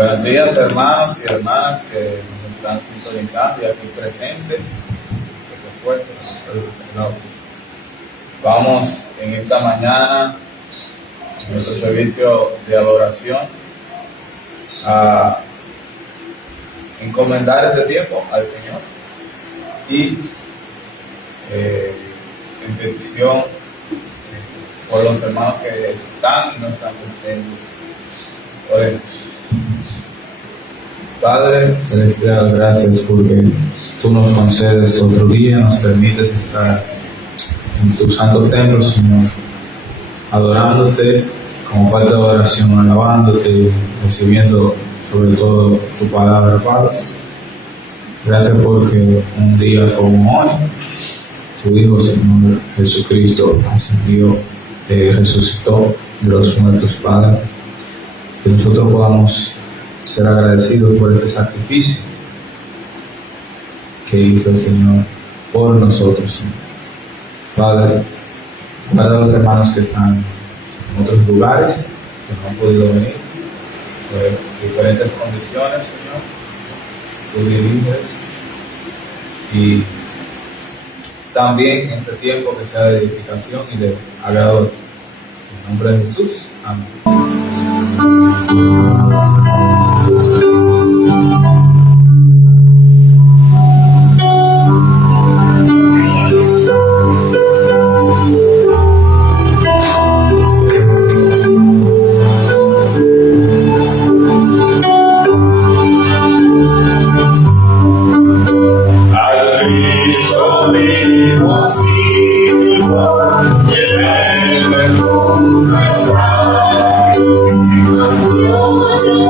Buenos días, hermanos y hermanas que nos están sintonizando y aquí presentes. Por supuesto, vamos en esta mañana, en nuestro servicio de adoración, a encomendar este tiempo al Señor y en petición por los hermanos que están y no están presentes. Oremos. Padre celestial, gracias porque tú nos concedes otro día, nos permites estar en tu santo templo, Señor, adorándote como parte de adoración, alabándote, recibiendo sobre todo tu palabra, Padre. Gracias porque un día como hoy, tu Hijo, Señor Jesucristo, ascendió, resucitó de los muertos, Padre. Que nosotros podamos ser agradecidos por este sacrificio que hizo el Señor por nosotros, Señor. Padre, para los hermanos que están en otros lugares, que no han podido venir, por diferentes condiciones, Señor, tú diriges y también en este tiempo que sea de edificación y de agrado. En nombre de Jesús, amén. Nosotros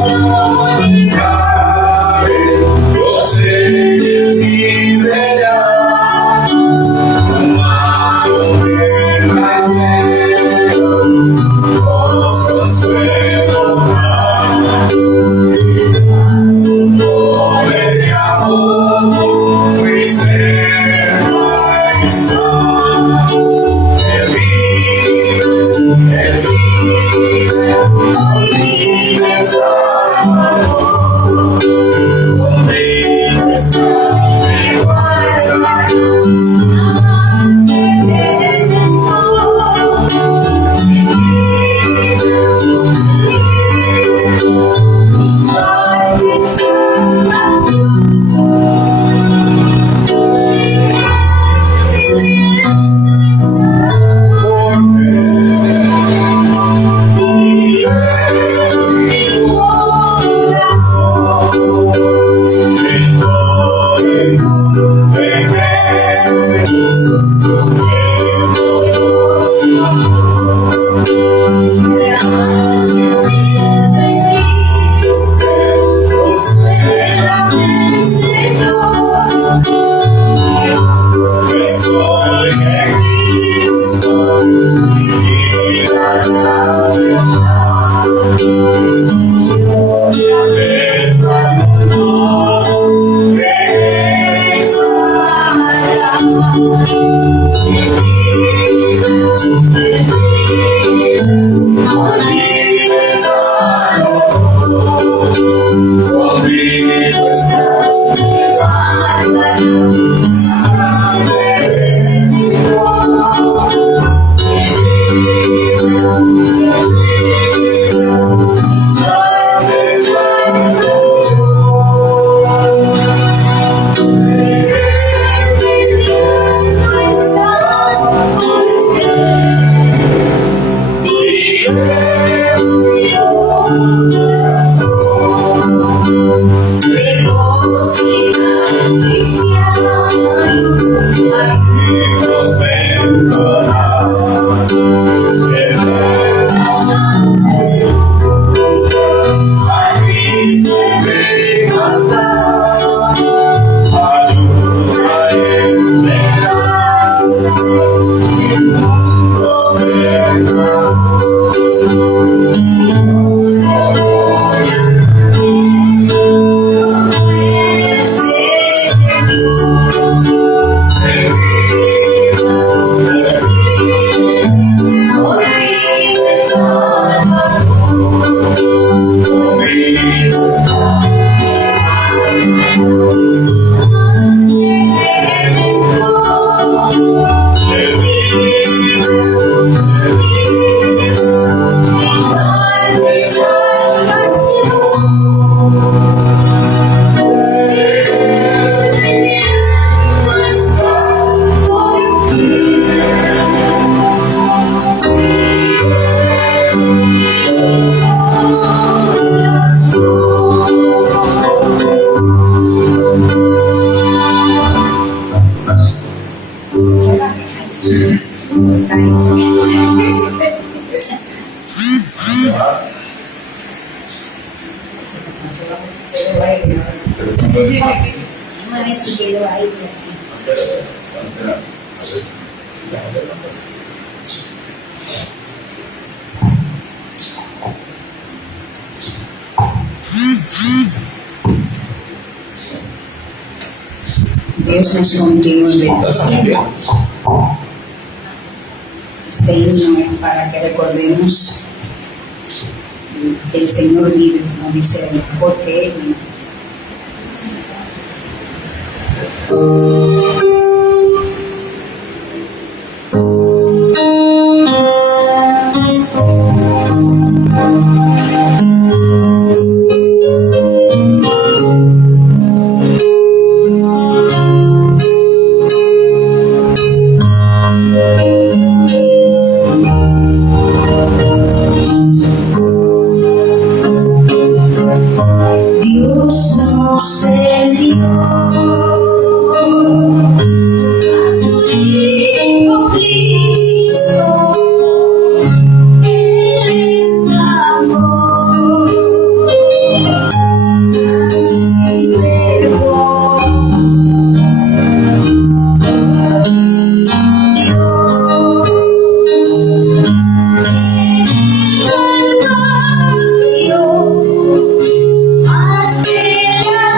Una vez se quedó ahí. Dios nos continúe bendiciendo. Este himno es para que recordemos que el Señor vive, como dice el mejor que Él vive. Dios nos envió a su Hijo Cristo, Él es amor, gracia y perdón. Dios, más que la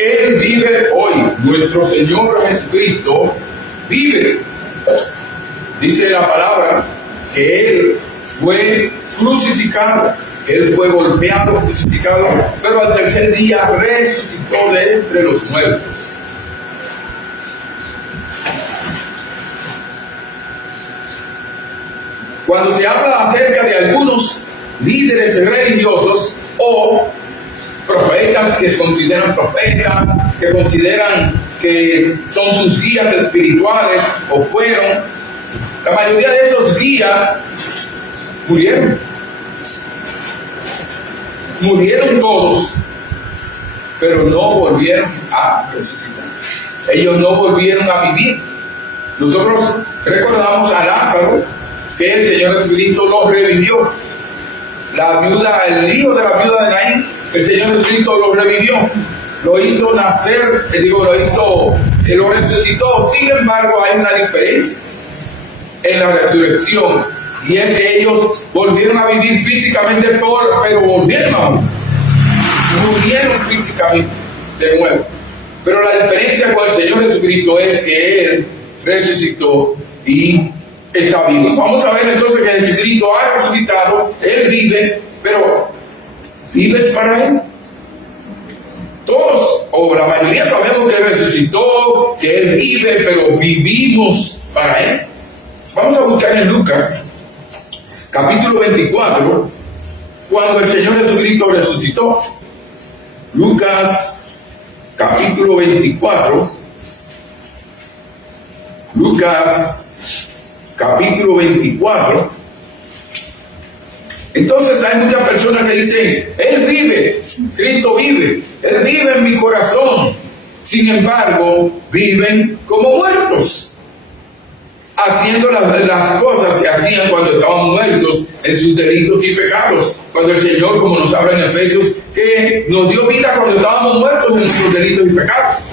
Él vive hoy. Nuestro Señor Jesucristo vive. Dice la palabra que Él fue crucificado, Él fue golpeado, crucificado, pero al tercer día resucitó de entre los muertos. Cuando se habla acerca de algunos líderes religiosos o profetas que se consideran profetas, que consideran que son sus guías espirituales o fueron, la mayoría de esos guías murieron. Murieron todos, pero no volvieron a resucitar. Ellos no volvieron a vivir. Nosotros recordamos a Lázaro, que el Señor Jesucristo lo revivió. La viuda, el hijo de la viuda de Naín, el Señor Jesucristo lo revivió. Lo hizo nacer, lo resucitó. Sin embargo, hay una diferencia en la resurrección, y es que ellos volvieron a vivir físicamente, pero volvieron a morir. Murieron físicamente de nuevo. Pero la diferencia con el Señor Jesucristo es que Él resucitó y está vivo. Vamos a ver entonces que Jesucristo ha resucitado, Él vive, pero ¿vives para Él? Todos, o la mayoría, sabemos que Él resucitó, que Él vive, pero ¿vivimos para Él? Vamos a buscar en Lucas, capítulo 24, cuando el Señor Jesucristo resucitó. Lucas, capítulo 24. Lucas, capítulo 24. Entonces hay muchas personas que dicen, Él vive, Cristo vive, Él vive en mi corazón. Sin embargo, viven como muertos, haciendo las cosas que hacían cuando estaban muertos en sus delitos y pecados. Cuando el Señor, como nos habla en Efesios, que nos dio vida cuando estábamos muertos en nuestros delitos y pecados.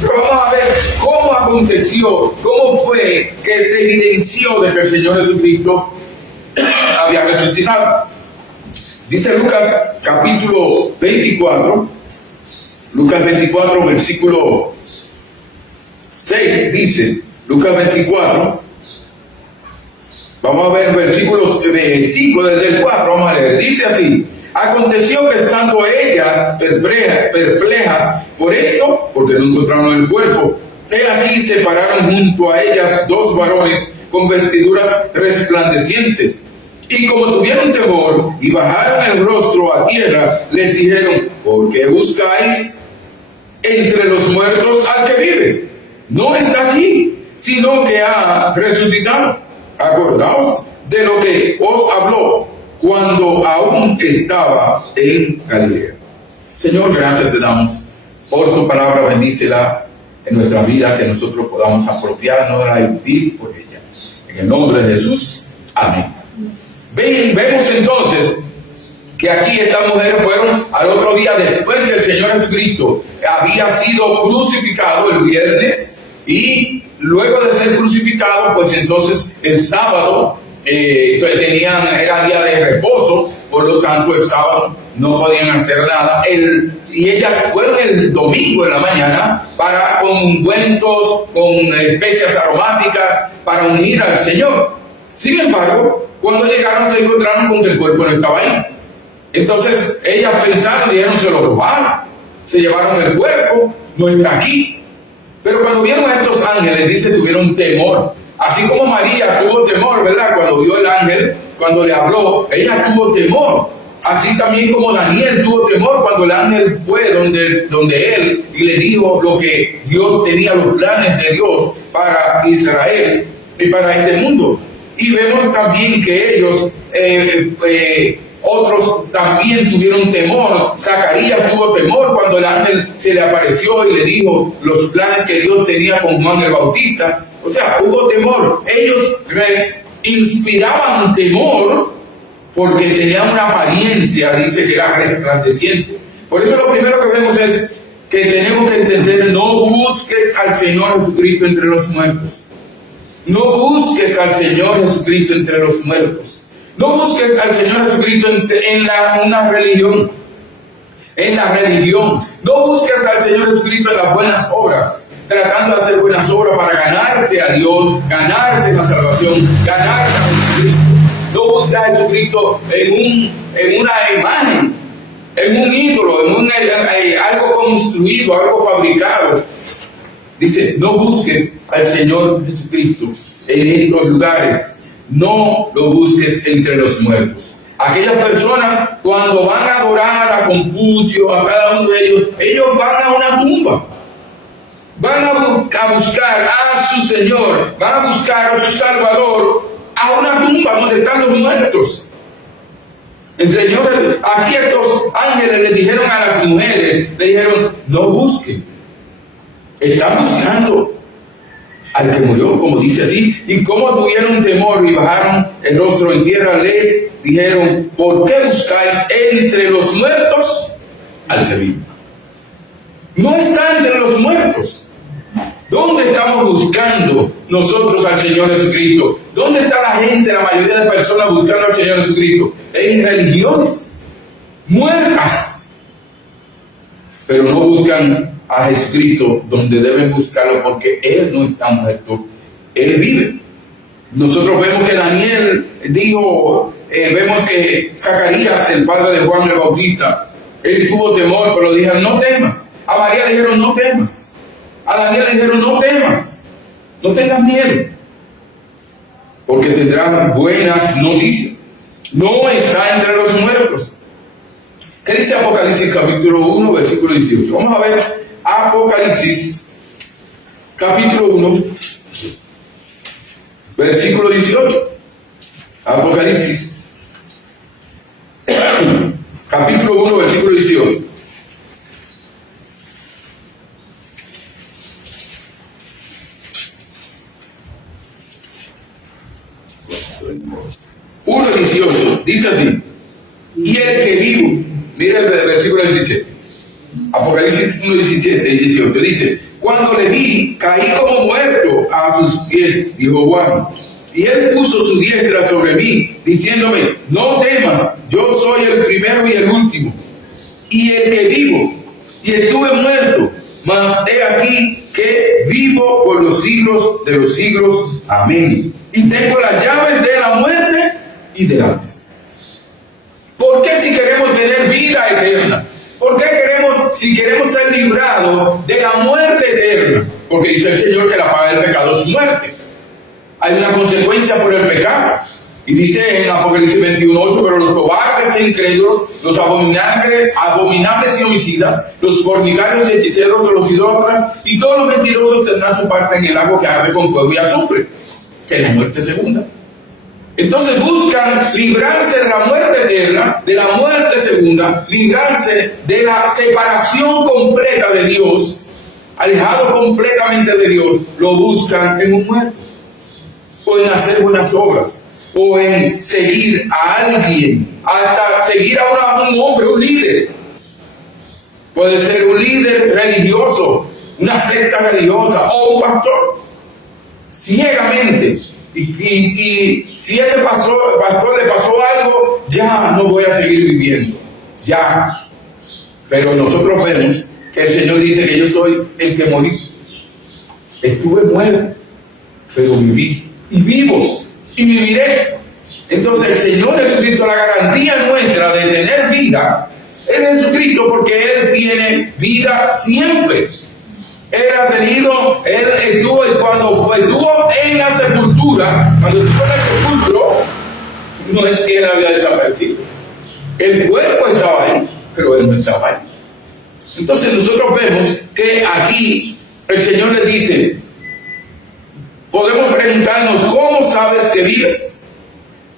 Pero vamos a ver cómo aconteció, cómo fue que se evidenció de que el Señor Jesucristo había resucitado. Dice Lucas capítulo 24, Lucas 24 versículo 6, dice, Lucas 24, vamos a ver versículos 5 desde el 4, vamos a leer, dice así: aconteció que estando ellas perplejas por esto, porque no encontraron el cuerpo, he aquí se pararon junto a ellas dos varones con vestiduras resplandecientes, y como tuvieron temor y bajaron el rostro a tierra, les dijeron: ¿por qué buscáis entre los muertos al que vive? No está aquí, sino que ha resucitado. Acordaos de lo que os habló cuando aún estaba en Galilea. Señor, gracias te damos por tu palabra, bendícela en nuestra vida, que nosotros podamos apropiarnos y vivir por ella. En el nombre de Jesús, amén. Vemos entonces que aquí estas mujeres fueron al otro día, después que el Señor Jesucristo había sido crucificado el viernes, y luego de ser crucificado, pues entonces el sábado era día de reposo, por lo tanto el sábado no podían hacer nada, y ellas fueron el domingo en la mañana con ungüentos, con especias aromáticas para unir al Señor. Sin embargo, cuando llegaron se encontraron con que el cuerpo no estaba ahí. Entonces ellas pensaron, dijeron: se lo robaron, se llevaron el cuerpo, no está aquí. Pero cuando vieron a estos ángeles, dice, tuvieron temor. Así como María tuvo temor, ¿verdad? Cuando vio el ángel, cuando le habló, ella tuvo temor. Así también como Daniel tuvo temor cuando el ángel fue donde él y le dijo lo que Dios tenía, los planes de Dios para Israel y para este mundo. Y vemos también que ellos, otros también tuvieron temor. Zacarías tuvo temor cuando el ángel se le apareció y le dijo los planes que Dios tenía con Juan el Bautista. O sea, hubo temor. Ellos inspiraban temor porque tenían una apariencia, dice, que era resplandeciente. Por eso lo primero que vemos es que tenemos que entender: no busques al Señor Jesucristo entre los muertos. No busques al Señor Jesucristo entre los muertos. No busques al Señor Jesucristo en una religión. en la religión. No busques al Señor Jesucristo en las buenas obras, tratando de hacer buenas obras para ganarte a Dios, ganarte la salvación, ganarte a Jesucristo. No busques a Jesucristo en una imagen, en un ídolo, algo construido, algo fabricado. Dice, no busques al Señor Jesucristo en estos lugares, no lo busques entre los muertos. Aquellas personas, cuando van a adorar a Confucio, a cada uno de ellos van a una tumba. Van a buscar a su Señor, van a buscar a su Salvador a una tumba donde están los muertos. El Señor, aquí estos ángeles le dijeron a las mujeres, le dijeron, no busquen. Están buscando al que murió, como dice así, y como tuvieron temor y bajaron el rostro en tierra, les dijeron, ¿por qué buscáis entre los muertos al que vive? No está entre los muertos. ¿Dónde estamos buscando nosotros al Señor Jesucristo? ¿Dónde está la gente, la mayoría de personas buscando al Señor Jesucristo? En religiones muertas, pero no buscan a Jesucristo donde deben buscarlo, porque Él no está muerto, Él vive. Nosotros vemos que Daniel dijo, vemos que Zacarías, el padre de Juan el Bautista, él tuvo temor, pero le dijeron, no temas. A María le dijeron, no temas. A Daniel le dijeron, no temas, no tengas miedo, porque tendrás buenas noticias. No está entre los muertos. ¿Qué dice Apocalipsis capítulo 1, versículo 18? Vamos a ver Apocalipsis capítulo 1, versículo 18. Apocalipsis capítulo 1, versículo 18. Dice así, y el que vivo, mira el versículo 17, Apocalipsis 1, 17 y 18, dice, cuando le vi, caí como muerto a sus pies, dijo Juan, y él puso su diestra sobre mí, diciéndome, no temas, yo soy el primero y el último, y el que vivo, y estuve muerto, mas he aquí que vivo por los siglos de los siglos, amén, y tengo las llaves de la muerte y del Hades. ¿Por qué si queremos tener vida eterna? ¿Por qué si queremos ser librados de la muerte eterna? Porque dice el Señor que la paga del pecado es muerte. Hay una consecuencia por el pecado. Y dice en Apocalipsis 21:8, pero los cobardes e incrédulos, los abominables y homicidas, los fornicarios y hechiceros, los idólatras y todos los mentirosos tendrán su parte en el agua que arde con fuego y azufre, que es la muerte segunda. Entonces buscan librarse de la muerte eterna, de la muerte segunda, librarse de la separación completa de Dios, alejado completamente de Dios. Lo buscan en un muerto, o en hacer buenas obras, o en seguir a alguien, hasta seguir a un hombre, un líder. Puede ser un líder religioso, una secta religiosa, o un pastor, ciegamente. Y si ese pastor le pasó algo, ya no voy a seguir viviendo, ya. Pero nosotros vemos que el Señor dice que yo soy el que morí. Estuve muerto, pero viví, y vivo, y viviré. Entonces el Señor Jesucristo, la garantía nuestra de tener vida, es Jesucristo, porque Él tiene vida siempre. Él estuvo cuando estuvo en la sepultura, cuando estuvo en el sepulcro, no es que Él había desaparecido. El cuerpo estaba ahí, pero Él no estaba ahí. Entonces nosotros vemos que aquí el Señor le dice, podemos preguntarnos, ¿cómo sabes que vives?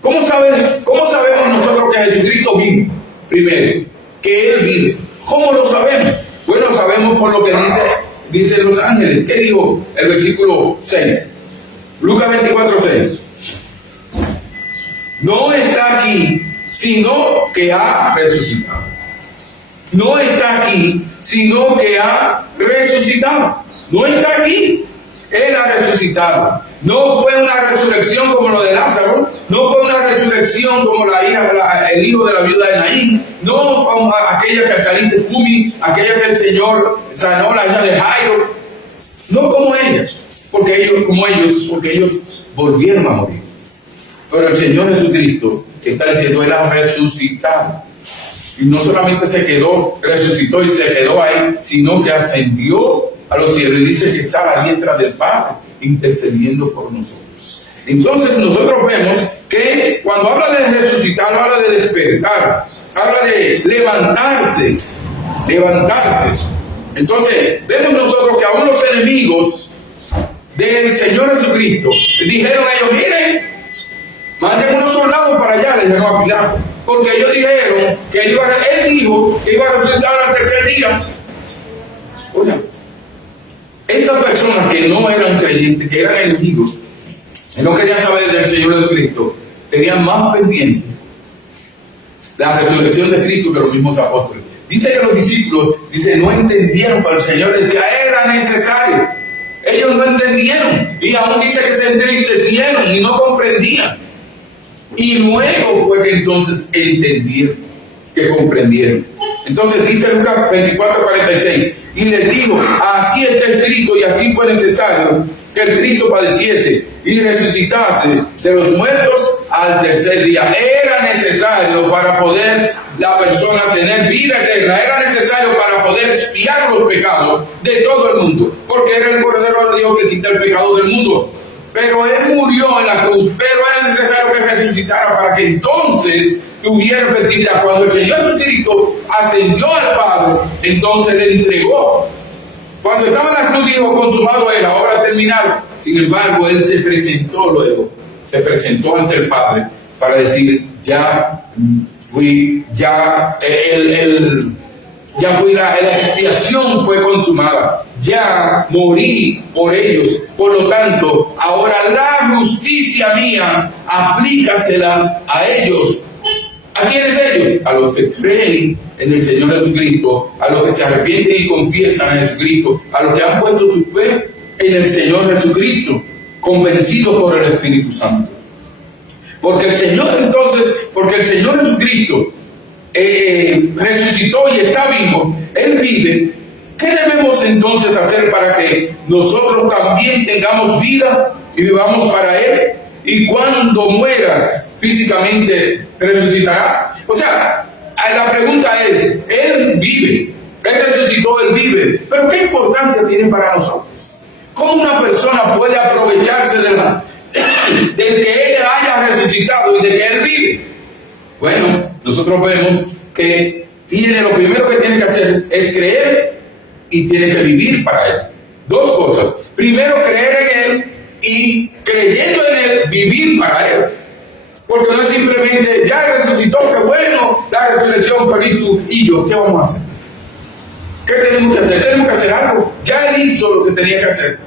¿Cómo sabemos nosotros que Jesucristo vive? Primero, que Él vive. ¿Cómo lo sabemos? Bueno, sabemos por lo que dicen los ángeles. ¿Qué dijo el versículo 6? Lucas 24:6. No está aquí, sino que ha resucitado. No está aquí, sino que ha resucitado. No está aquí. Él ha resucitado. No fue una resurrección como lo de Lázaro, no fue una resurrección como el hijo de la viuda de Naín, no como aquella que al salir de Cumi, aquella que el Señor sanó, la hija de Jairo, no como ellos, porque ellos volvieron a morir. Pero el Señor Jesucristo está diciendo, Él ha resucitado. Y no solamente resucitó y se quedó ahí, sino que ascendió a los cielos y dice que está a la diestra del Padre, intercediendo por nosotros. Entonces nosotros vemos que cuando habla de resucitar, habla de despertar, habla de levantarse. Entonces vemos nosotros que aún los enemigos del Señor Jesucristo dijeron a ellos, miren, manden unos soldados para allá, le dijeron a Pilato, porque ellos dijeron que él dijo que iba a resucitar al tercer día. Oiga, estas personas que no eran creyentes, que eran enemigos, que no querían saber del Señor Jesucristo, tenían más pendiente la resurrección de Cristo que los mismos apóstoles. Dice que los discípulos, no entendieron, pero el Señor decía, era necesario. Ellos no entendieron, y aún dice que se entristecieron y no comprendían. Y luego fue que entonces entendieron, que comprendieron. Entonces dice Lucas 24:46, y les dijo, así está escrito y así fue necesario que el Cristo padeciese y resucitase de los muertos al tercer día. Era necesario para poder la persona tener vida eterna, era necesario para poder expiar los pecados de todo el mundo, porque era el Cordero de Dios que quita el pecado del mundo. Pero Él murió en la cruz, pero era necesario que resucitara para que entonces tuviera efectividad. Cuando el Señor Jesucristo ascendió al Padre, entonces le entregó. Cuando estaba en la cruz dijo, consumado era, obra terminada. Sin embargo, Él se presentó ante el Padre para decir, ya fui, la expiación fue consumada, ya morí por ellos, por lo tanto, ahora la justicia mía, aplícasela a ellos. ¿A quiénes ellos? A los que creen en el Señor Jesucristo, a los que se arrepienten y confiesan a Jesucristo, a los que han puesto su fe en el Señor Jesucristo, convencidos por el Espíritu Santo. Porque el Señor Jesucristo resucitó y está vivo, Él vive. ¿Qué debemos entonces hacer para que nosotros también tengamos vida y vivamos para Él? Y cuando mueras físicamente, resucitarás. O sea, la pregunta es, Él vive, Él resucitó, Él vive, pero ¿qué importancia tiene para nosotros? ¿Cómo una persona puede aprovecharse de que Él haya resucitado y de que Él vive? Bueno, nosotros vemos que lo primero que tiene que hacer es creer y tiene que vivir para Él. Dos cosas. Primero, creer en Él y creyendo en Él, vivir para Él. Porque no es simplemente, ya resucitó, qué bueno, la resurrección, pero ¿y tú y yo qué vamos a hacer? ¿Qué tenemos que hacer? Tenemos que hacer algo. Ya Él hizo lo que tenía que hacer.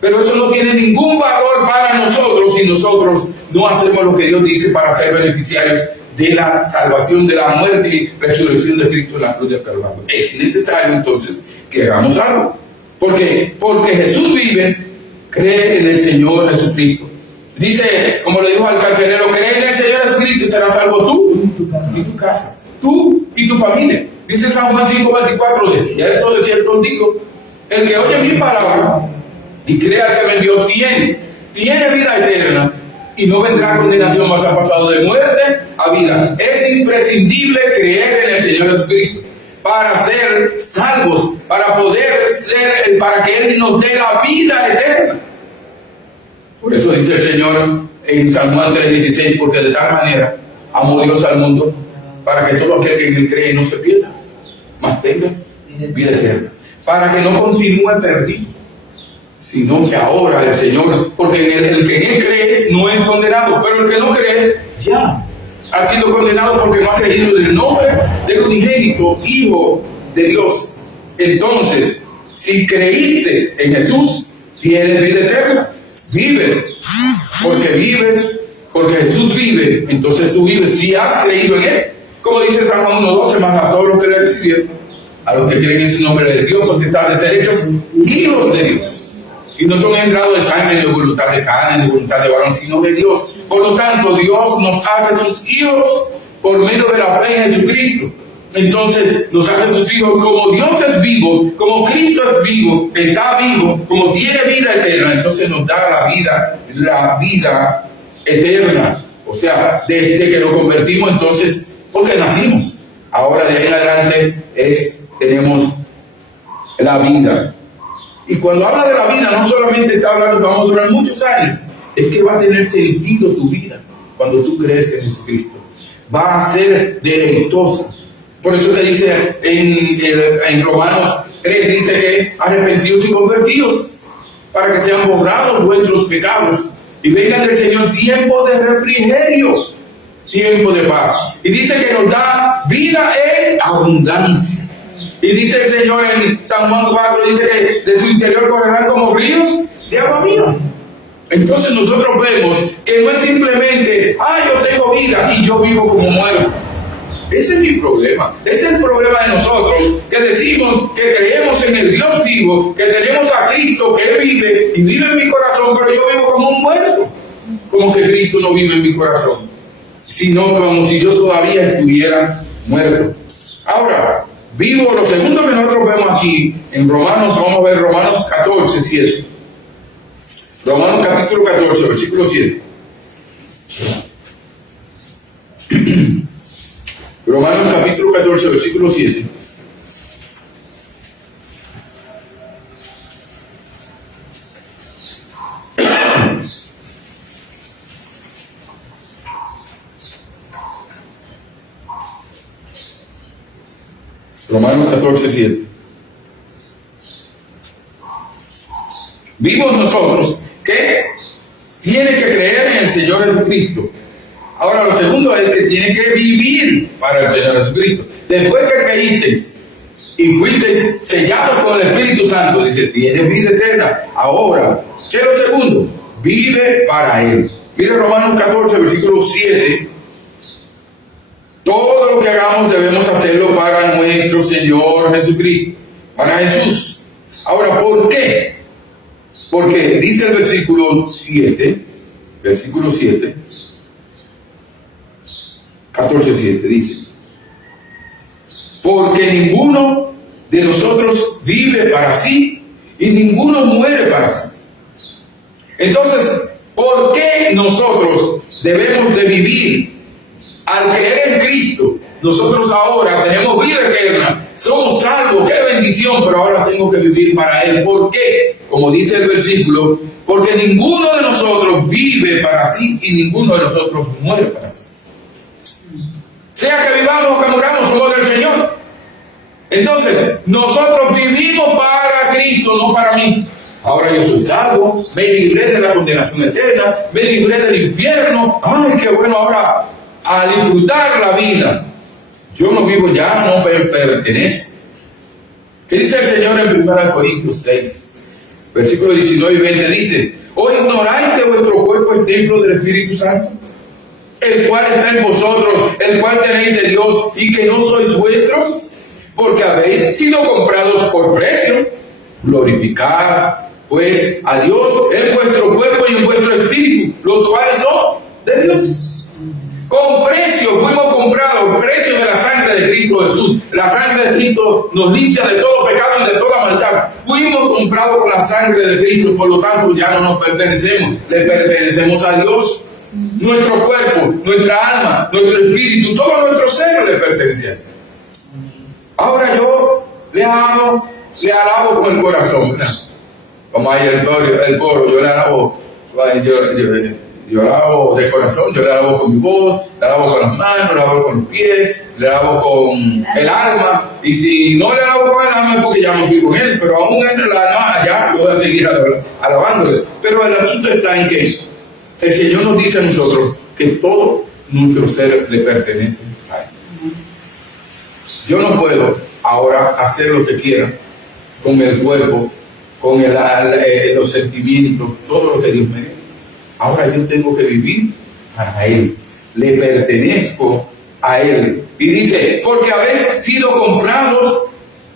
Pero eso no tiene ningún valor para nosotros si nosotros no hacemos lo que Dios dice para ser beneficiarios de la salvación, de la muerte y resurrección de Cristo en la cruz del Calvario. Es necesario entonces que hagamos algo. ¿Por qué? Porque Jesús vive, cree en el Señor Jesucristo. Dice, como le dijo al carcelero, cree en el Señor Jesucristo y serás salvo tú y tu casa, tú y tu familia. Dice San Juan 5:24, de cierto os digo, el que oye mi palabra y crea al que me envió tiene vida eterna y no vendrá condenación, mas ha pasado de muerte a vida. Es imprescindible creer en el Señor Jesucristo para ser salvos, para que Él nos dé la vida eterna. Por eso dice el Señor en San Juan 3:16, porque de tal manera amó Dios al mundo, para que todo aquel que en Él cree no se pierda, mas tenga vida eterna, para que no continúe perdido, sino que ahora el Señor, porque el que en Él cree no es condenado, pero el que no cree ya ha sido condenado porque no ha creído en el nombre del unigénito Hijo de Dios. Entonces, si creíste en Jesús, tienes vida eterna, vives, porque Jesús vive, entonces tú vives si has creído en Él. Como dice San Juan 1:12, más a todos los que le recibieron, a los que creen en su nombre de Dios, porque están de ser hechos hijos de Dios. y no son engendrados de sangre, ni de voluntad de carne, ni de voluntad de varón, sino de Dios. Por lo tanto, Dios nos hace sus hijos por medio de la fe en Jesucristo. Entonces nos hace sus hijos. Como Dios es vivo, como Cristo es vivo, está vivo, como tiene vida eterna, entonces nos da la vida eterna. O sea, desde que nos convertimos, entonces, porque nacimos. Ahora de ahí en adelante tenemos la vida. Y cuando habla de la vida, no solamente está hablando que vamos a durar muchos años, es que va a tener sentido tu vida cuando tú crees en Jesucristo. Va a ser deleitosa. Por eso te dice en Romanos 3, dice que arrepentidos y convertidos, para que sean borrados vuestros pecados y vengan del Señor tiempo de refrigerio, tiempo de paz. Y dice que nos da vida en abundancia. Y dice el Señor en San Juan 4, dice que de su interior correrán como ríos de agua viva. Entonces nosotros vemos que no es simplemente, yo tengo vida y yo vivo como muerto. Ese es mi problema. Ese es el problema de nosotros, que decimos que creemos en el Dios vivo, que tenemos a Cristo que vive y vive en mi corazón, pero yo vivo como un muerto. Como que Cristo no vive en mi corazón, sino como si yo todavía estuviera muerto. Ahora, vivo, lo segundo que nosotros vemos aquí en Romanos, vamos a ver Romanos 14, 7. Romanos capítulo 14, versículo 7. Romanos capítulo 14, versículo 7. Romanos 14, 7. Vivos nosotros que tiene que creer en el Señor Jesucristo. Ahora lo segundo es que tiene que vivir para el Señor Jesucristo. Después que creísteis y fuisteis sellados con el Espíritu Santo, dice, tienes vida eterna. Ahora, ¿qué es lo segundo? Vive para Él. Mire Romanos 14, versículo 7. Todo lo que hagamos debemos hacerlo para nuestro Señor Jesucristo, para Jesús. Ahora, ¿por qué? Porque dice el versículo 7, 14:7, dice, porque ninguno de nosotros vive para sí y ninguno muere para sí. Entonces, ¿por qué nosotros debemos de vivir? Al creer en Cristo, nosotros ahora tenemos vida eterna, somos salvos, qué bendición, pero ahora tengo que vivir para Él. ¿Por qué? Como dice el versículo, porque ninguno de nosotros vive para sí y ninguno de nosotros muere para sí. Sea que vivamos o que muramos, somos del Señor. Entonces, nosotros vivimos para Cristo, no para mí. Ahora yo soy salvo, me libré de la condenación eterna, me libré del infierno. Ay, qué bueno, ahora a disfrutar la vida. Yo no vivo ya, no pertenezco. ¿Qué dice el Señor en 1 Corintios 6? Versículo 19 y 20 dice, ¿o ignoráis que vuestro cuerpo es templo del Espíritu Santo, el cual está en vosotros, el cual tenéis de Dios y que no sois vuestros? Porque habéis sido comprados por precio. Glorificad pues a Dios en vuestro cuerpo y en vuestro espíritu, los cuales son de Dios. Con precio fuimos comprados, precio de la sangre de Cristo Jesús. La sangre de Cristo nos limpia de todo pecado y de toda maldad. Fuimos comprados con la sangre de Cristo, por lo tanto ya no nos pertenecemos, le pertenecemos a Dios. Nuestro cuerpo, nuestra alma, nuestro espíritu, todo nuestro ser le pertenece a Él. Ahora yo le alabo con el corazón, ¿verdad? Como hay el coro, yo le alabo, yo alabo de corazón, yo le alabo con mi voz, le alabo con las manos, le alabo con los pies, le alabo con el alma. Y si no le alabo con el alma es porque ya no estoy con Él, pero aún en el alma allá yo voy a seguir alabándole. Pero el asunto está en que el Señor nos dice a nosotros que todo nuestro ser le pertenece a Él. Yo no puedo ahora hacer lo que quiera con el cuerpo, con los sentimientos, todo lo que Dios me dé. Ahora yo tengo que vivir para Él. Le pertenezco a Él. Y dice, porque habéis sido comprados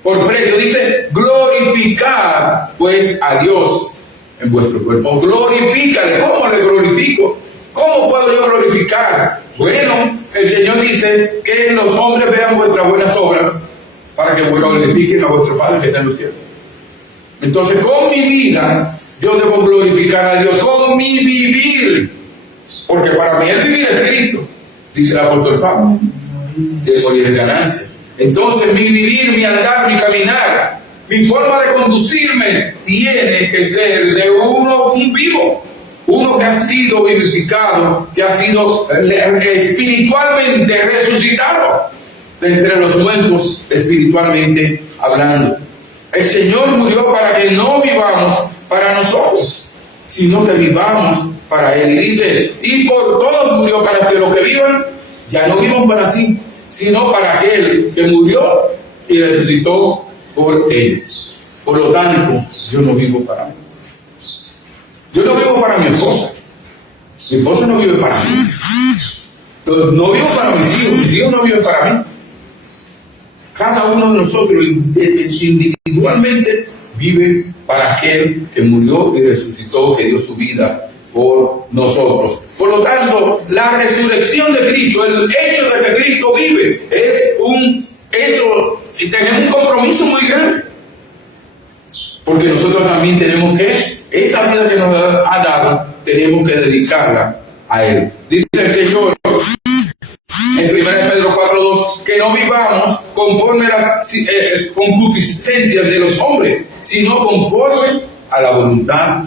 por precio. Dice, glorificad pues a Dios en vuestro cuerpo. Glorifícale. ¿Cómo le glorifico? ¿Cómo puedo yo glorificar? Bueno, el Señor dice que los hombres vean vuestras buenas obras para que glorifiquen a vuestro Padre que está en los cielos. Entonces, con mi vida, yo debo glorificar a Dios, con mi vivir. Porque para mí el vivir es Cristo, dice el apóstol Pablo. De morir es ganancia. Entonces, mi vivir, mi andar, mi caminar, mi forma de conducirme tiene que ser de un vivo. Uno que ha sido vivificado, que ha sido espiritualmente resucitado de entre los muertos, espiritualmente hablando. El Señor murió para que no vivamos para nosotros, sino que vivamos para Él. Y dice, y por todos murió, para que los que vivan ya no vivan para sí, sino para aquel que murió y resucitó por ellos. Por lo tanto, yo no vivo para mí. Yo no vivo para mi esposa. Mi esposa no vive para mí. No vivo para mis hijos no viven para mí. Cada uno de nosotros individualmente vive para aquel que murió y resucitó, que dio su vida por nosotros. Por lo tanto, la resurrección de Cristo, el hecho de que Cristo vive, y tenemos un compromiso muy grande. Porque nosotros también tenemos que, esa vida que nos ha dado, tenemos que dedicarla a Él. Dice el Señor en 1 Pedro 4:2, que no vivamos conforme a las concupiscencias de los hombres, sino conforme a la voluntad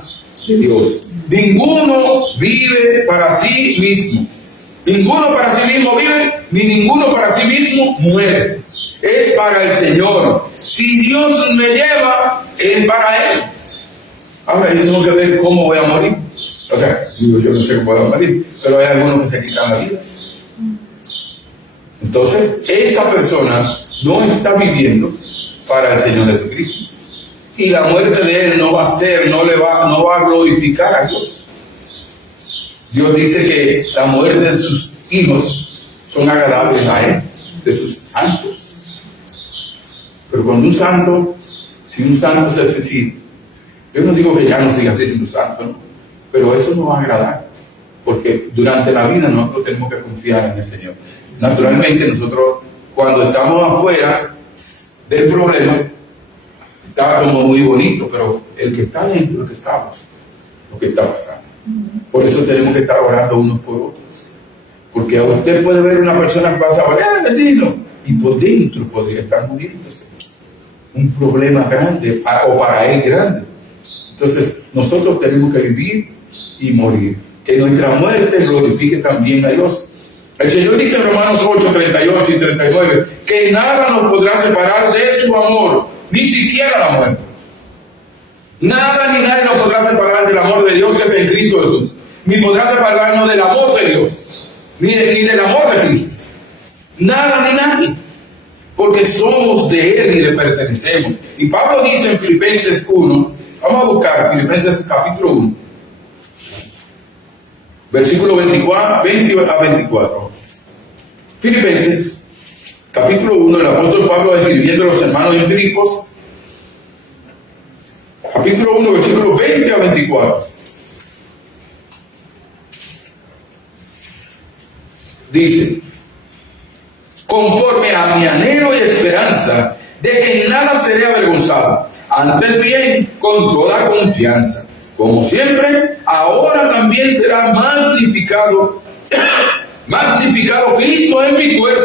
de Dios. Ninguno vive para sí mismo. Ninguno para sí mismo vive, ni ninguno para sí mismo muere. Es para el Señor. Si Dios me lleva, es para Él. Ahora yo tengo que ver cómo voy a morir. O sea, digo, yo no sé cómo voy a morir, pero hay algunos que se quitan la vida. Entonces, esa persona no está viviendo para el Señor Jesucristo. Y la muerte de Él no va a glorificar a Dios. Dios dice que la muerte de sus hijos son agradables a Él, de sus santos. Pero cuando si un santo se suicida, yo no digo que ya no siga siendo santo, ¿no? Pero eso no va a agradar, porque durante la vida nosotros tenemos que confiar en el Señor. Naturalmente nosotros, cuando estamos afuera del problema, está como muy bonito, pero el que está dentro, el que sabe lo que está pasando. Por eso tenemos que estar orando unos por otros. Porque usted puede ver una persona que pasa, vecino, y por dentro podría estar muriéndose. Un problema grande, o para él grande. Entonces, nosotros tenemos que vivir y morir. Que nuestra muerte glorifique también a Dios. El Señor dice en Romanos 8, 38 y 39, que nada nos podrá separar de su amor, ni siquiera la muerte. Nada ni nadie nos podrá separar del amor de Dios que es en Cristo Jesús. Ni podrá separarnos del amor de Dios, ni del amor de Cristo. Nada ni nadie. Porque somos de Él y le pertenecemos. Y Pablo dice en Filipenses 1, vamos a buscar Filipenses capítulo 1, versículo 20 a 24. Filipenses capítulo 1, el apóstol Pablo escribiendo a los hermanos en Filipos, capítulo 1, versículo 20 a 24. Dice, conforme a mi anhelo y esperanza de que en nada seré avergonzado, antes bien con toda confianza, como siempre, ahora también será magnificado Cristo en mi cuerpo,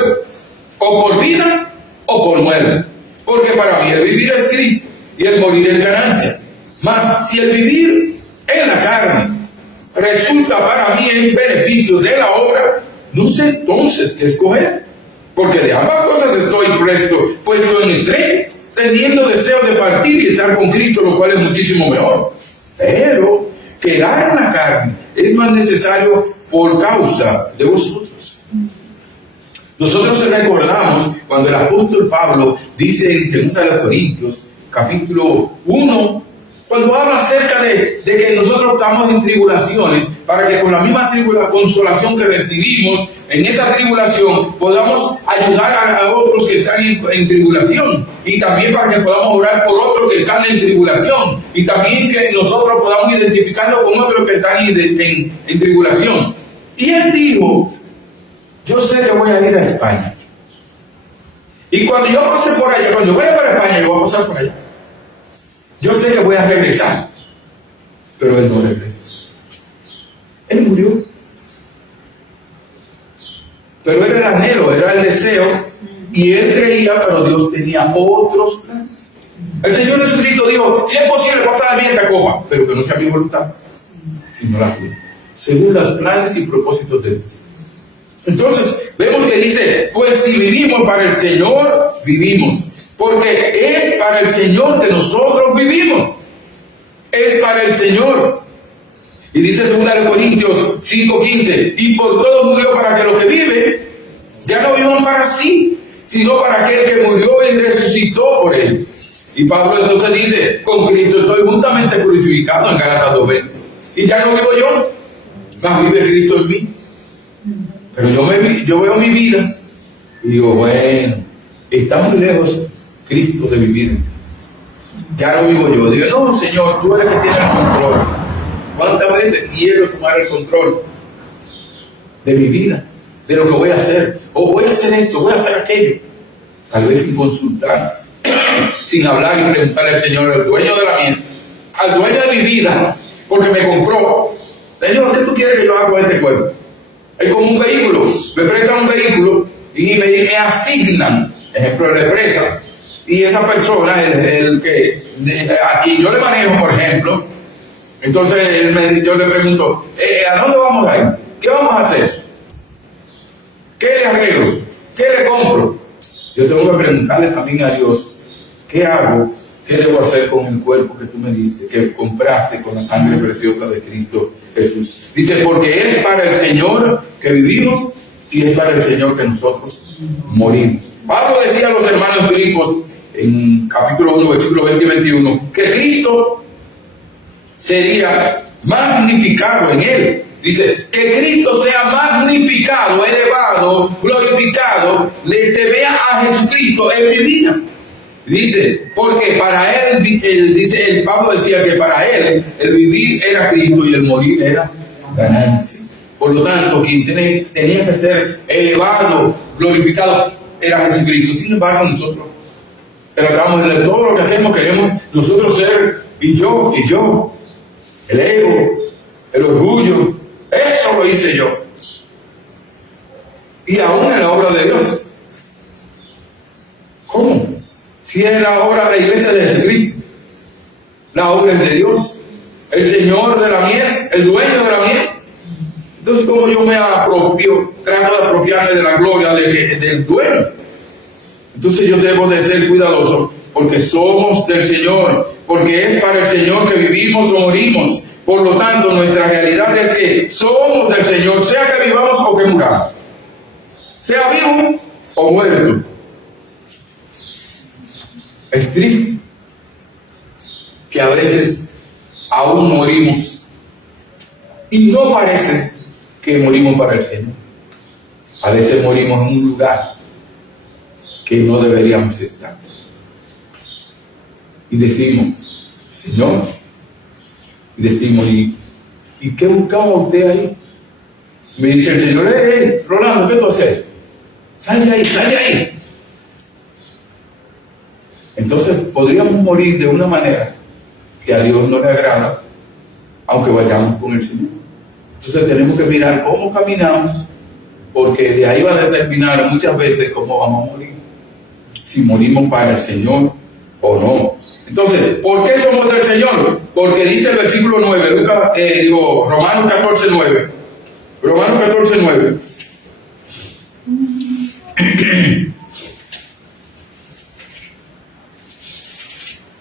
o por vida o por muerte, porque para mí el vivir es Cristo y el morir es ganancia. Mas si el vivir en la carne resulta para mí en beneficio de la obra, no sé entonces qué escoger, porque de ambas cosas estoy puesto en estrés, teniendo deseo de partir y estar con Cristo, lo cual es muchísimo mejor. Pero quedar en la carne es más necesario por causa de vosotros. Nosotros recordamos cuando el apóstol Pablo dice en 2 Corintios, capítulo 1, Cuando habla acerca de que nosotros estamos en tribulaciones, para que con la misma consolación que recibimos en esa tribulación, podamos ayudar a otros que están en tribulación. Y también para que podamos orar por otros que están en tribulación. Y también que nosotros podamos identificarnos con otros que están en tribulación. Y él dijo, yo sé que voy a ir a España. Y cuando yo pase por allá, cuando yo vaya para España, yo voy a pasar por allá. Yo sé que voy a regresar, pero él no regresa. Él murió. Pero era el anhelo, era el deseo, y él creía, pero Dios tenía otros planes. El Señor Jesucristo dijo, si es posible, pasa de mí esta copa, pero que no sea mi voluntad, sino la tuya, según los planes y propósitos de Dios. Entonces, vemos que dice, pues si vivimos para el Señor, vivimos. Porque es para el Señor que nosotros vivimos. Es para el Señor. Y dice 2 Corintios 5:15, y por todos murió para que los que viven ya no vivan para sí, sino para aquel que murió y resucitó por ellos. Y Pablo entonces dice, con Cristo estoy juntamente crucificado en Gálatas 2:20. Y ya no vivo yo, mas vive Cristo en mí. Pero yo veo mi vida y digo, bueno, está muy lejos Cristo de vivir. Ya no vivo yo. Digo, no, Señor, tú eres el que tiene el control. ¿Cuántas veces quiero tomar el control de mi vida, de lo que voy a hacer? O voy a hacer esto, voy a hacer aquello. Tal vez sin consultar, sin hablar y preguntarle al Señor, al dueño de la mía, al dueño de mi vida, porque me compró. Señor, ¿qué tú quieres que yo haga con este cuerpo? Es como un vehículo. Me prestan un vehículo y me asignan, ejemplo, de la empresa. Y esa persona, el que aquí yo le manejo, por ejemplo, entonces yo le pregunto, ¿a dónde vamos a ir? ¿Qué vamos a hacer? ¿Qué le arreglo? ¿Qué le compro? Yo tengo que preguntarle también a Dios, ¿qué hago? ¿Qué debo hacer con el cuerpo que tú me diste, que compraste con la sangre preciosa de Cristo Jesús? Dice, porque es para el Señor que vivimos y es para el Señor que nosotros morimos. Pablo decía a los hermanos Filipos, en capítulo 1, versículo 20 y 21, que Cristo sería magnificado en él. Dice, que Cristo sea magnificado, elevado, glorificado, se vea a Jesucristo en mi vida. Dice, porque para él, Pablo decía que para él el vivir era Cristo y el morir era ganancia. Por lo tanto, quien tenía que ser elevado, glorificado, era Jesucristo. Sin embargo, nosotros tratamos de todo lo que hacemos, queremos nosotros ser y yo, el ego, el orgullo, eso lo hice yo. Y aún en la obra de Dios. ¿Cómo? Si es la obra de la iglesia de Jesucristo, la obra es de Dios, el Señor de la mies, el dueño de la mies. Entonces, ¿cómo yo me apropio, trato de apropiarme de la gloria del dueño? Entonces yo debo de ser cuidadoso, porque somos del Señor, porque es para el Señor que vivimos o morimos. Por lo tanto, nuestra realidad es que somos del Señor, sea que vivamos o que muramos, sea vivo o muerto. Es triste que a veces aún morimos y no parece que morimos para el Señor. A veces morimos en un lugar que no deberíamos estar. Y decimos, Señor, y decimos, ¿y qué buscaba usted ahí? Me dice el Señor, Rolando, ¿qué tú haces? Sal de ahí, sal de ahí. Entonces podríamos morir de una manera que a Dios no le agrada, aunque vayamos con el Señor. Entonces tenemos que mirar cómo caminamos, porque de ahí va a determinar muchas veces cómo vamos a morir, si morimos para el Señor o no. Entonces, ¿por qué somos del Señor? Porque dice el versículo 9, Romanos 14:9. Romanos 14:9.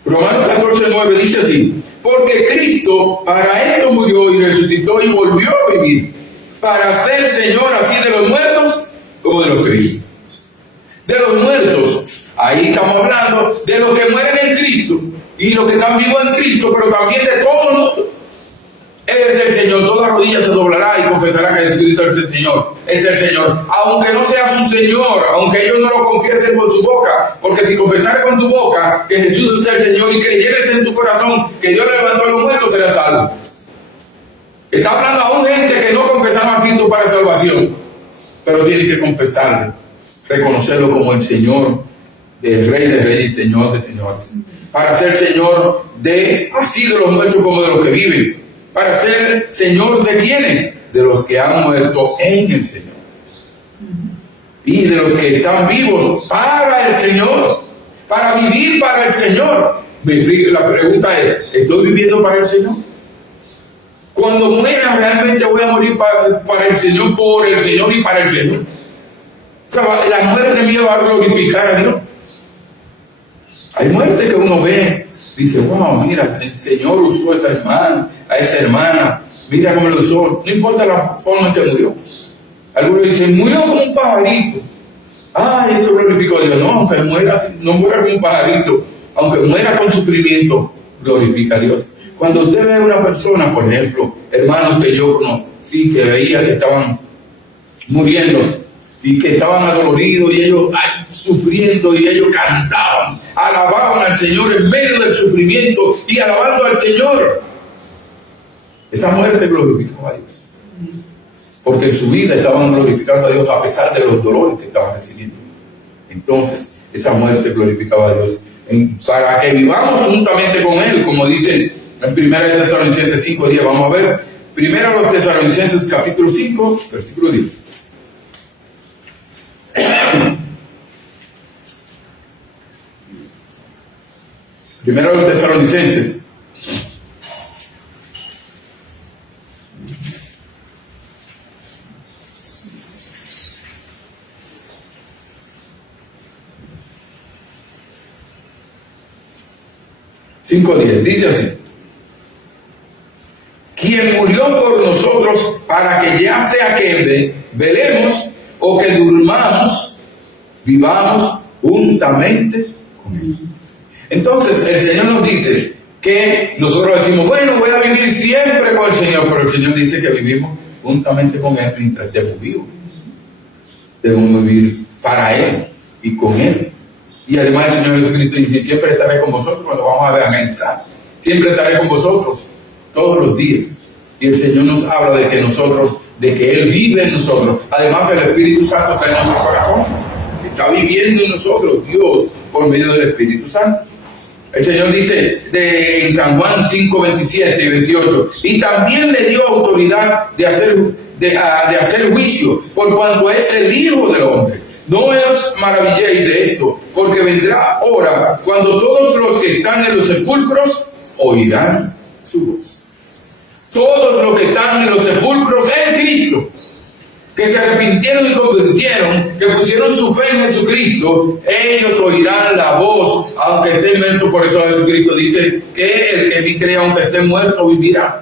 Romanos 14:9 dice así: porque Cristo para esto murió y resucitó y volvió a vivir, para ser Señor así de los muertos como de los que viven. De los muertos, Ahí estamos hablando de los que mueren en Cristo y los que están vivos en Cristo, pero también de todo el mundo. Él es el Señor, toda rodilla se doblará y confesará que Jesucristo es el Señor, es el Señor, aunque no sea su Señor, aunque ellos no lo confiesen con su boca, porque si confesares con tu boca que Jesús es el Señor y creyeres en tu corazón que Dios levantó a los muertos, serás salvo. Está hablando a un gente que no confesaba a Cristo para salvación, pero tiene que confesarle, reconocerlo como el Señor, el Rey de Reyes y Señor de Señores, para ser Señor de así de los muertos como de los que viven. Para ser Señor de quienes, de los que han muerto en el Señor y de los que están vivos para el Señor, para vivir para el Señor. La pregunta es, ¿estoy viviendo para el Señor? Cuando muera, realmente voy a morir para el Señor, por el Señor y para el Señor. O sea, la muerte mía va a glorificar a Dios. Hay muerte que uno ve, dice, wow, mira, el Señor usó a esa hermana, mira cómo lo usó, no importa la forma en que murió. Algunos dicen, murió como un pajarito. Eso glorificó a Dios. No, aunque no muera como un pajarito, aunque muera con sufrimiento, glorifica a Dios. Cuando usted ve a una persona, por ejemplo, hermanos que yo conocí, que veía que estaban muriendo y que estaban adoloridos y ellos sufriendo y ellos cantaban, alababan al Señor en medio del sufrimiento y alabando al Señor. Esa muerte glorificó a Dios, porque en su vida estaban glorificando a Dios a pesar de los dolores que estaban recibiendo. Entonces, esa muerte glorificaba a Dios para que vivamos juntamente con Él, como dice en 1 Tesalonicenses 5:10. Vamos a ver, 1 Tesalonicenses capítulo 5, versículo 10. Primero los Tesalonicenses. Dice así: quien murió por nosotros para que ya sea que velemos o que durmamos, vivamos juntamente con Él. Entonces el Señor nos dice que nosotros decimos, bueno, voy a vivir siempre con el Señor, pero el Señor dice que vivimos juntamente con Él mientras estemos vivos. Debemos vivir para Él y con Él. Y además el Señor Jesucristo dice, siempre estaré con vosotros cuando vamos a evangelizar. Siempre estaré con vosotros todos los días. Y el Señor nos habla de que Él vive en nosotros. Además el Espíritu Santo está en nuestro corazón. Está viviendo en nosotros Dios por medio del Espíritu Santo. El Señor dice en San Juan 5, 27 y 28, y también le dio autoridad de hacer juicio, por cuanto es el Hijo del Hombre. No os maravilléis de esto, porque vendrá hora cuando todos los que están en los sepulcros oirán su voz. Todos los que están en los sepulcros en Cristo, que se arrepintieron y convirtieron, que pusieron su fe en Jesucristo, ellos oirán la voz, aunque estén muertos. Por eso Jesucristo dice que el que me crea, aunque esté muerto, vivirá.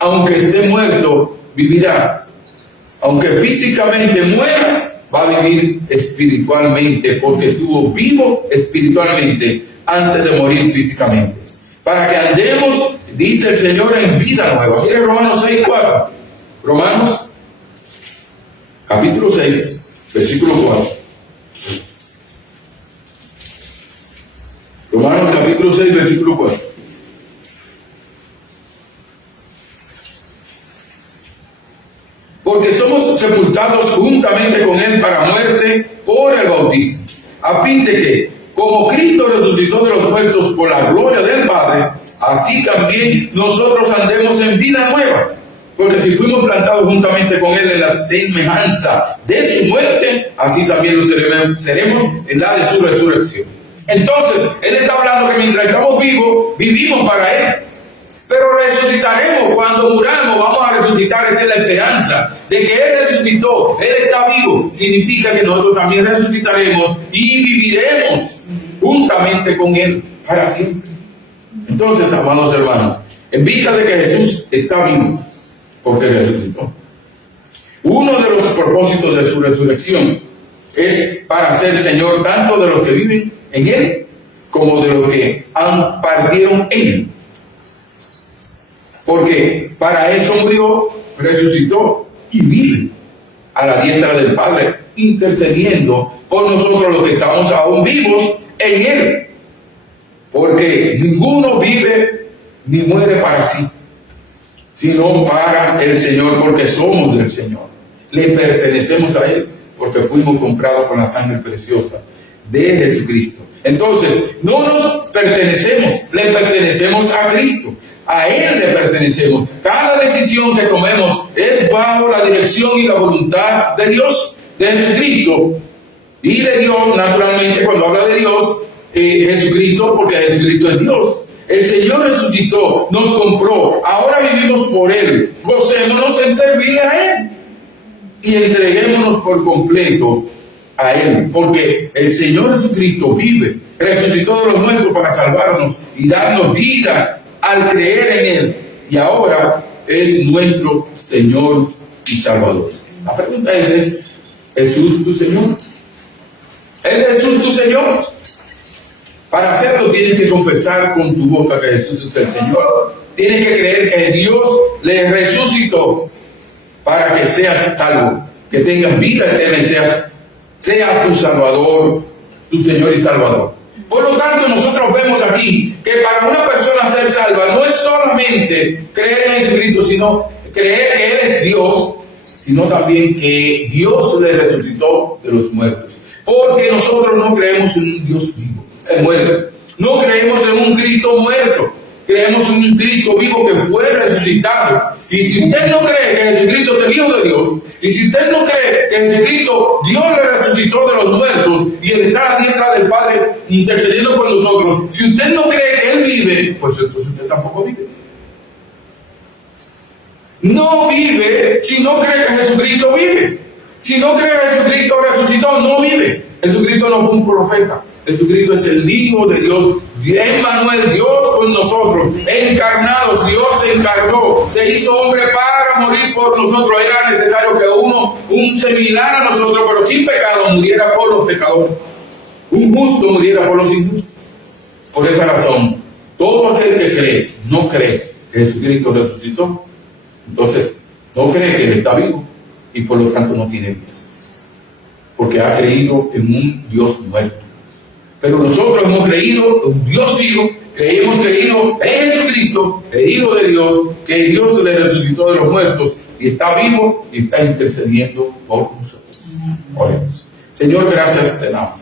Aunque esté muerto, vivirá. Aunque físicamente muera, va a vivir espiritualmente, porque estuvo vivo espiritualmente antes de morir físicamente. Para que andemos, dice el Señor, en vida nueva. Mire Romanos 6:4. Romanos capítulo 6, versículo 4. Romanos capítulo 6, versículo 4. Porque somos sepultados juntamente con Él para muerte por el bautismo, a fin de que, como Cristo resucitó de los muertos por la gloria del Padre, así también nosotros andemos en vida nueva. Porque si fuimos plantados juntamente con Él en la semejanza de su muerte, así también lo seremos en la de su resurrección. Entonces, Él está hablando que mientras estamos vivos, vivimos para Él. Pero resucitaremos cuando muramos, vamos a resucitar, esa es la esperanza de que Él resucitó, Él está vivo, significa que nosotros también resucitaremos y viviremos juntamente con Él para siempre. Entonces, amados hermanos, en vista de que Jesús está vivo, porque resucitó, uno de los propósitos de su resurrección es para ser Señor tanto de los que viven en Él como de los que partieron en Él. Porque para eso murió, resucitó y vive a la diestra del Padre, intercediendo por nosotros los que estamos aún vivos en Él. Porque ninguno vive ni muere para sí, sino para el Señor, porque somos del Señor. Le pertenecemos a Él, porque fuimos comprados con la sangre preciosa de Jesucristo. Entonces, no nos pertenecemos, le pertenecemos a Cristo. A Él le pertenecemos. Cada decisión que tomemos es bajo la dirección y la voluntad de Dios, de Jesucristo. Y de Dios, naturalmente, cuando habla de Dios, Jesucristo, porque Jesucristo es Dios. El Señor resucitó, nos compró, ahora vivimos por Él. Gocémonos en servirle a Él. Y entreguémonos por completo a Él, porque el Señor Jesucristo vive, resucitó de los muertos para salvarnos y darnos vida al creer en Él, y ahora es nuestro Señor y Salvador. La pregunta ¿es Jesús tu Señor? ¿Es Jesús tu Señor? Para hacerlo tienes que confesar con tu boca que Jesús es el Señor. Tienes que creer que Dios le resucitó para que seas salvo, que tengas vida eterna y sea tu Salvador, tu Señor y Salvador. Por lo tanto, nosotros vemos aquí que para una persona ser salva no es solamente creer en Jesucristo, sino creer que Él es Dios, sino también que Dios le resucitó de los muertos. Porque nosotros no creemos en un Dios vivo, muerto. No creemos en un Cristo muerto. Creemos en un Cristo vivo que fue resucitado. Y si usted no cree que Jesucristo es el Hijo de Dios, y si usted no cree que Jesucristo, Dios le resucitó de los muertos, y Él está a la diestra del Padre intercediendo por nosotros, si usted no cree que Él vive, pues entonces usted tampoco vive. No vive si no cree que Jesucristo vive. Si no cree que Jesucristo resucitó, no vive. Jesucristo no fue un profeta. Jesucristo es el Hijo de Dios, Emmanuel, Dios con nosotros, encarnados. Dios se encarnó, se hizo hombre para morir por nosotros. Era necesario que un similar a nosotros, pero sin pecado, muriera por los pecadores. Un justo muriera por los injustos. Por esa razón, todo aquel que cree, no cree que Jesucristo resucitó, entonces no cree que Él está vivo y por lo tanto no tiene vida, porque ha creído en un Dios muerto. Pero nosotros hemos creído en un Dios vivo, hemos creído en Jesucristo, el Hijo de Dios, que Dios le resucitó de los muertos y está vivo y está intercediendo por nosotros. Oremos. Señor, gracias te damos.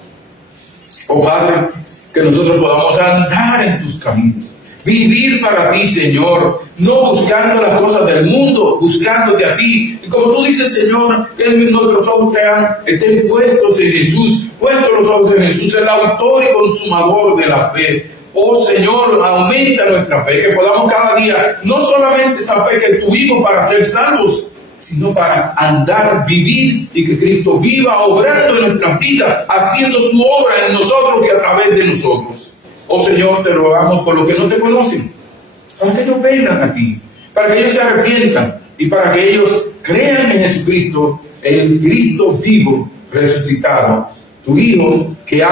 Oh Padre, que nosotros podamos andar en tus caminos, vivir para ti, Señor, no buscando las cosas del mundo, buscándote a ti. Y como tú dices, Señor, que nuestros ojos estén puestos en Jesús, puestos los ojos en Jesús, el autor y consumador de la fe. Oh Señor, aumenta nuestra fe, que podamos cada día, no solamente esa fe que tuvimos para ser salvos, sino para andar, vivir y que Cristo viva obrando en nuestras vidas, haciendo su obra en nosotros y a través de nosotros. Oh Señor, te rogamos por los que no te conocen, para que ellos vengan a ti, para que ellos se arrepientan y para que ellos crean en Jesucristo, el Cristo vivo, resucitado, tu Hijo, que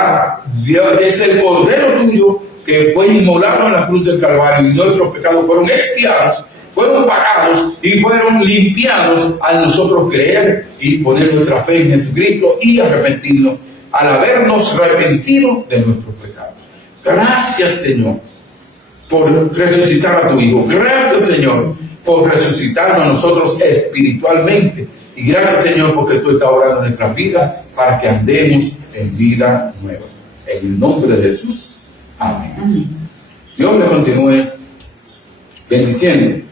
es el Cordero tuyo, que fue inmolado en la cruz del Calvario y nuestros pecados fueron expiados, fueron pagados y fueron limpiados al nosotros creer y poner nuestra fe en Jesucristo y arrepentirnos al habernos arrepentido de nuestros pecados. Gracias, Señor, por resucitar a tu Hijo. Gracias, Señor, por resucitarnos a nosotros espiritualmente. Y gracias, Señor, porque tú estás obrando en nuestras vidas para que andemos en vida nueva. En el nombre de Jesús. Amén. Amén. Dios me continúe bendiciendo.